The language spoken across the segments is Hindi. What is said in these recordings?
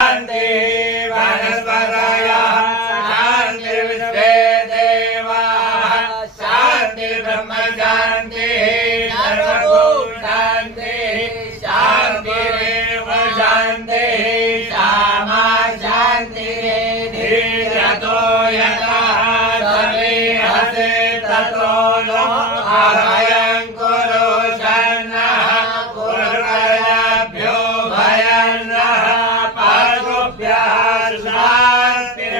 शांति वनस्पतयः शान्तिर्विश्वे देवाः शान्तिर्ब्रह्म शान्तिः सर्वभूत शान्तिः शान्तिरेव शान्तिः सामा शान्तिरेधि यतो यतः सर्वे हसे ततो नो अभयं कुरु शरणः कुर्वभ्यो भयन्नः पार्गुभ्यः शान्तिर्भवतु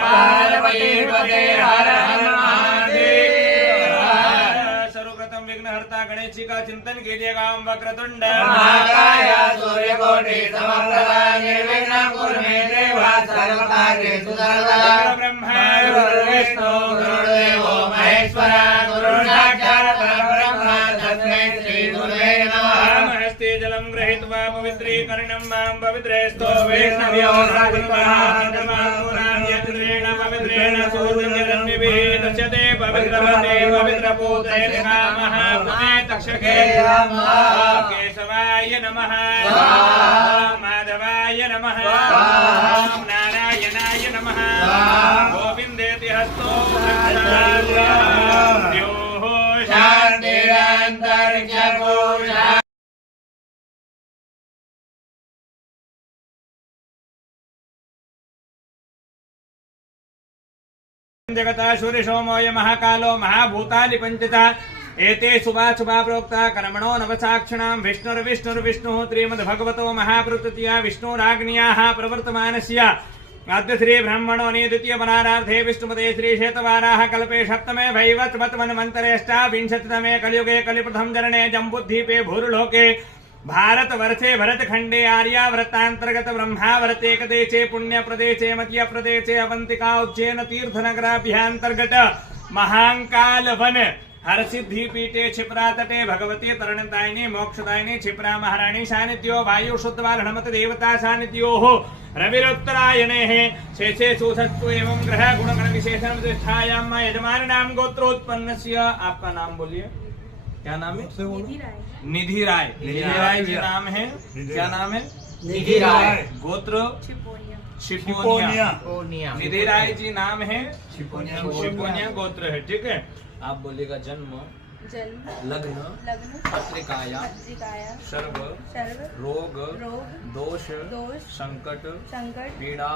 पार्वती पते हर हर महादेव। सर्वप्रथम विघ्नहर्ता गणेश जी का चिंतन कीजिएगा। ओम वक्रतुंड महाकाय सूर्यकोटि समप्रभा निर्विघ्नं कुरु मे देव सर्वकार्येषु सर्वदा। ब्रह्मा गुरुर्विष्णु गुरुर्देवो महेश्वरा गुरुर्साक्षात् परब्रह्म तस्मै श्री गुरुवे नमः। नमस्ते जलं गृहीत्वा पवित्रीकरणं मां पवित्रेस्तो वैष्णव्यो पवित्रेण सूर्यरश्मिभिः दृश्यते पवित्रवते पवित्रपूते महाभूते तक्षके केशवाय नमः माधवाय नमः नारायणाय नमः गोविन्देति हस्तो द्योः शान्तिरन्तरिक्षको जगता सूर्य सोमोय महाकालो महाभूतानि पंचता एते शुभाशुभा प्रोक्ता कर्मणो नवसाक्षिणां विष्णुर्विष्णुर्विष्णुः श्रीमद्भगवतो महाप्रकृत्या विष्णुराग्न्याः प्रवर्तमानस्य अद्य श्री ब्रह्मणो द्वितीय परारार्थे विष्णुपते श्री शेतवाराः कल्पे सप्तमे वैवस्वतमन्वन्तरे कलियुगे कलिप्रथम चरणे जम्बुद्वीपे भूर्लोके भारत वर्षे भरतखंडे आर्यावर्तांतर्गत ब्रह्मावर्ते एकदेशे पुण्य प्रदेशे मध्य प्रदेशे अवंतिका उज्जैन तीर्थनगराभ्यंतर्गत महाकाल वन हरसिद्धि पीठे क्षिप्रा तटे भगवती तरणदायिनी मोक्षदायिनी क्षिप्रा महाराणी सानिध्यो वायु शुद्धवारणमत देवता सानिध्योः रविरुत्तरायणे शेषे सुसत्व एवं ग्रह गुणगण विशेषण प्रतिष्ठायां यजमानां गोत्रोत्पन्नस्य। आपका नाम बोलिए, क्या नाम है? निधि राय। निधि राय जी नाम है। क्या नाम है? निधि राय। गोत्र शिपोनिया। निधि राय जी नाम है। शिपोनिया गोत्र है। ठीक है, आप बोलिएगा जन्म लग्न पत्रिकाया सर्व रोग दोष संकट पीड़ा